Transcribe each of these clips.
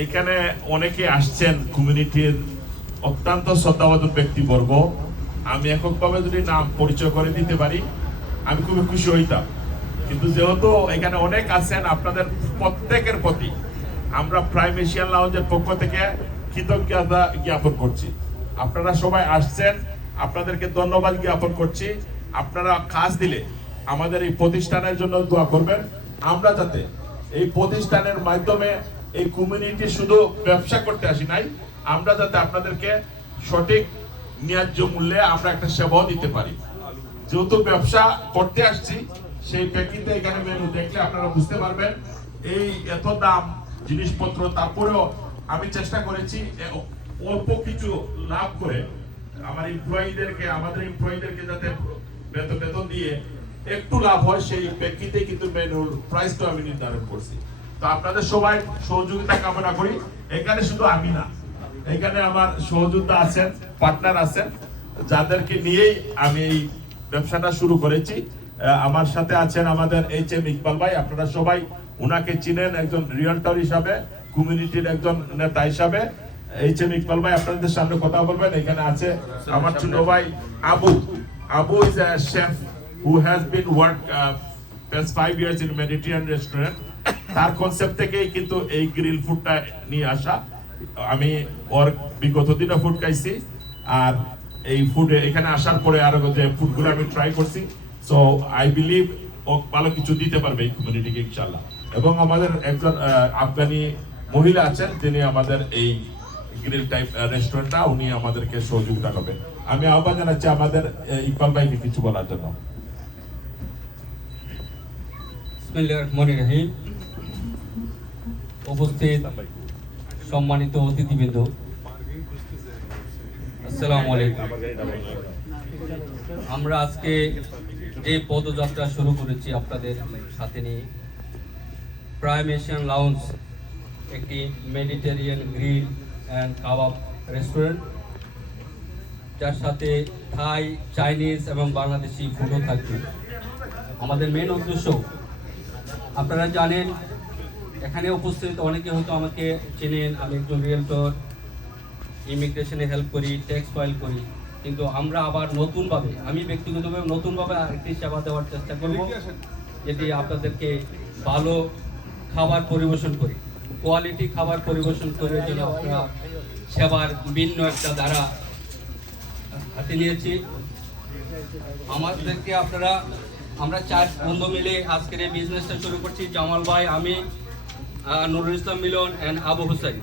এইখানে অনেকে আসছেন কমিউনিটির অত্যন্ত শ্রদ্ধাভাজন ব্যক্তিবর্গ। আমি এককভাবে যদি নাম পরিচয় করে দিতে পারি আমি খুবই খুশি হইতাম, কিন্তু যেহেতু এখানে অনেক আছেন, আপনাদের প্রত্যেকের প্রতি আমরা প্রাইম এশিয়ান লাউঞ্জের পক্ষ থেকে কৃতজ্ঞতা জ্ঞাপন করছি। আপনারা সবাই আসছেন, আপনাদেরকে ধন্যবাদ জ্ঞাপন করছি। আপনারা কাজ দিলে আমাদের এই প্রতিষ্ঠানের জন্য দোয়া করবেন, আমরা যাতে এই প্রতিষ্ঠানের মাধ্যমে এই কমিউনিটি শুধু ব্যবসা করতে আসি নাই, আমরা যাতে আপনাদেরকে সঠিক ন্যায্য মূল্যে আমরা একটা সেবাও দিতে পারি। যেহেতু ব্যবসা করতে আসছি, সেই প্রেক্ষিতে এখানে মেনু দেখলে আপনারা বুঝতে পারবেন এই এত দাম জিনিসপত্র, তারপরেও আমি চেষ্টা করেছি অল্প কিছু লাভ করে আমাদের এমপ্লয়ীদেরকে যাতে বেতন দিয়ে একটু লাভ হয়, সেই প্রেক্ষিতে কিন্তু মেনুর প্রাইসটা আমি নির্ধারণ করছি। তো আপনাদের সবাই সহযোগিতা কামনা করি। এখানে শুধু আমি না, এখানে আমার সহযোদ্ধা আছেন, পার্টনার আছেন, যাদেরকে নিয়েই আমি এই ব্যবসাটা শুরু করেছি। আমার সাথে আছেন আমাদের HM ইকবাল ভাই, আপনারা সবাই উনাকে চিনেন একজন রিয়েলটর হিসাবে, কমিউনিটির একজন নেতা হিসাবে। HM ইকবাল ভাই আপনাদের সামনে কথা বলবেন। এখানে আছে আমার ছোট ভাই Abu is a chef who has been work past 5 years in Mediterranean restaurant। তার কনসেপ্ট থেকেই কিন্তু এই গ্রিল ফুডটা নিয়ে আসা। আমি ওর বিগত দিনে ফুড খাইছি, আর এই ফুড এখানে আসার পরে আরো যে ফুডগুলো আমি ট্রাই করছি। সো আই বিলিভ ও ভালো কিছু দিতে পারবে এই কমিউনিটিকে ইনশাআল্লাহ। এবং আমাদের একজন আফগানি মহিলা আছেন, যিনি আমাদের এই গ্রিল টাইপ রেস্টুরেন্টটা উনি আমাদেরকে সহযোগিতা করবেন। আমি আহ্বান জানাচ্ছি আমাদের ইকবাল ভাইকে কিছু বলার জন্য। বিসমিল্লাহির রহমানির রহিম। উপস্থিত সম্মানিত অতিথিবৃন্দ, আসসালামু আলাইকুম। আমরা আজকে যে পদযাত্রা শুরু করেছি আপনাদের সাথে নিয়ে, প্রাইম এশিয়ান লাউঞ্জ একটি Mediterranean grill and kebab restaurant, যার সাথে থাই, চাইনিজ এবং বাংলাদেশি ফুডও থাকবে। আমাদের মেন উদ্দেশ্য আপনারা জানেন, এখানে উপস্থিত অনেকে হয়তো আমাকে চেনেন, আমি একজন রিয়েলটর, ইমিগ্রেশনে হেল্প করি, ট্যাক্স ফাইল করি, কিন্তু আমরা আবার নতুনভাবে, আমি ব্যক্তিগতভাবে নতুনভাবে আরেকটি সেবা দেওয়ার চেষ্টা করব, যেটি আপনাদেরকে ভালো খাবার পরিবেশন করি, কোয়ালিটি খাবার পরিবেশন করে যেন আপনারা সেবার ভিন্ন একটা ধারা হাতে নিয়েছি। আমাদেরকে আমরা 4 বন্ধু মিলে আজকের এই বিজনেসটা শুরু করছি, জামাল ভাই, আমি, নুরুল ইসলাম মিলন অ্যান্ড আবু হুসাইন।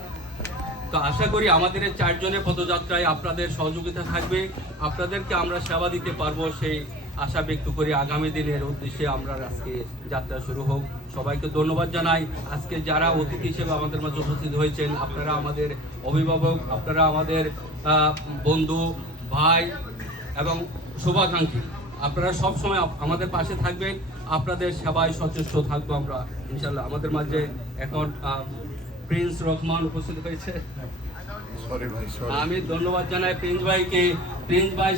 তো আশা করি আমাদের এই 4 জনের পদযাত্রায় আপনাদের সহযোগিতা থাকবে, আপনাদেরকে আমরা সেবা দিতে পারবো, সেই আশা ব্যক্ত করি। আগামী দিনের উদ্দেশ্যে আমরা আজকে যাত্রা শুরু হোক। সবাইকে ধন্যবাদ জানাই। আজকে যারা অতিথি হিসেবে আমাদের মাঝে উপস্থিত হয়েছেন, আপনারা আমাদের অভিভাবক, আপনারা আমাদের বন্ধু, ভাই এবং শুভাকাঙ্ক্ষী, আপনারা সব সময় আমাদের পাশে থাকবেন, আপনাদের সেবায় সচেষ্ট থাকবো আমরা ইনশাল্লাহ। আমাদের মাঝে এখন প্রিন্স রহমান উপস্থিত হয়েছে। আমি ধন্যবাদ জানাই প্রিন্স ভাইকে। প্রিন্স ভাই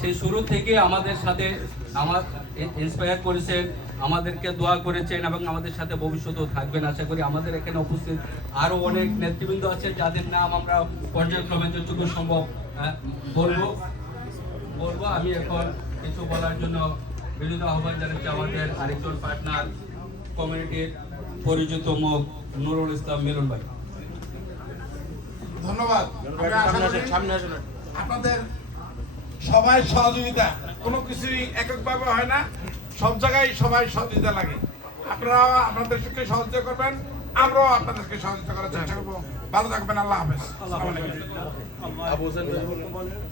সেই শুরু থেকে আমাদের সাথে ইন্সপায়ার করেছেন, আমাদেরকে দোয়া করেছেন এবং আমাদের সাথে ভবিষ্যতেও থাকবেন আশা করি। আমাদের এখানে উপস্থিত আরো অনেক নেতৃবৃন্দ আছে, যাদের নাম আমরা পর্যায়ক্রমে যতটুকু সম্ভব বলবো। আমি এখন কিছু বলার জন্য বিনীত আহ্বান জানাচ্ছি আমাদের আরেকজন পার্টনার, কমিউনিটির পরিচিত মুখ নুরুল ইসলাম মিলন ভাই। ধন্যবাদ। আপনাদের সবাই সহযোগিতা, কোনো কিছুই এককভাবে হয় না, সব জায়গায় সবাই সহযোগিতা লাগে। আপনারা আপনাদের সঙ্গে সহযোগিতা করবেন, আমরাও আপনাদেরকে সহযোগিতা করার চেষ্টা করবো। ভালো থাকবেন, আল্লাহ হাফেজ।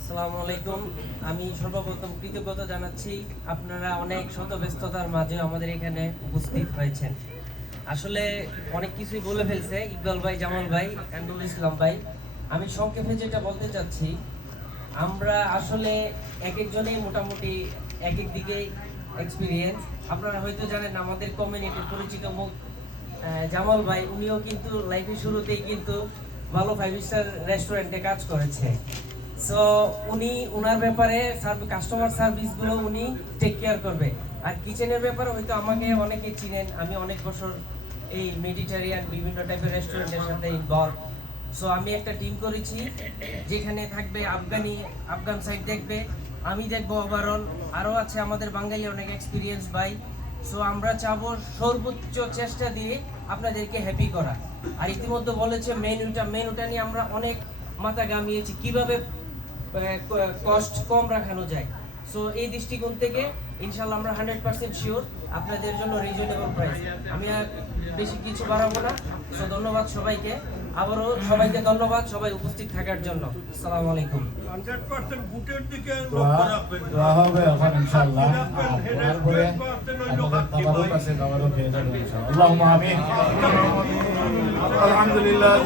আসসালামু আলাইকুম। আমি সর্বপ্রথম কৃতজ্ঞতা জানাচ্ছি, আপনারা অনেক শত ব্যস্ততার মাঝে আমাদের এখানে উপস্থিত হয়েছেন। আসলে অনেক কিছুই বলে ফেলছে ইকবাল ভাই, জামাল ভাই, নুরুল ইসলাম ভাই। আমি সংক্ষেপে যেটা বলতে চাচ্ছি, আমরা আসলে এক একজনেই মোটামুটি এক এক দিকে এক্সপিরিয়েন্স। আপনারা হয়তো জানেন আমাদের কমিউনিটির পরিচিত মুখ জামাল ভাই, উনিও কিন্তু লাইফের শুরুতেই কিন্তু ভালো 5 স্টার রেস্টুরেন্টে কাজ করেছে। সো উনি ওনার ব্যাপারে কাস্টমার সার্ভিসগুলো উনি টেক কেয়ার করবে। আর কিচেনের ব্যাপারে হয়তো আমাকে অনেকে চিনেন, আমি অনেক বছর এই মেডিটেরিয়ান বিভিন্ন টাইপের রেস্টুরেন্টের সাথে ইনভলভ। সো আমি একটা টিম করেছি যেখানে থাকবে আফগান সাইড দেখবে, আমি দেখবো ওভারঅল, আরও আছে আমাদের বাঙালি অনেক এক্সপিরিয়েন্স ভাই। সো আমরা চাবো সর্বোচ্চ চেষ্টা দিয়ে আপনাদেরকে হ্যাপি করা। আর ইতিমধ্যে বলেছে মেনুটা নিয়ে আমরা অনেক মাথা ঘামিয়েছি কিভাবে কস্ট কম রাখানো যায়। সো এই দৃষ্টিকোণ থেকে ইনশাল্লাহ আমরা 100% শিওর আপনাদের জন্য রিজনেবল প্রাইস। আমি আর বেশি কিছু বাড়াবো না। সো ধন্যবাদ সবাইকে, আবারও সবাইকে ধন্যবাদ সবাই উপস্থিত থাকার জন্য। আসসালামু আলাইকুম। 100% বুটের দিকে দোয়া হবে এখন ইনশাআল্লাহ। তারপরে আমাদের তাবারুক আছে, তাবারুক খেয়ে যাবেন ইনশাআল্লাহ। আল্লাহুম্মা আমিন। আলহামদুলিল্লাহ।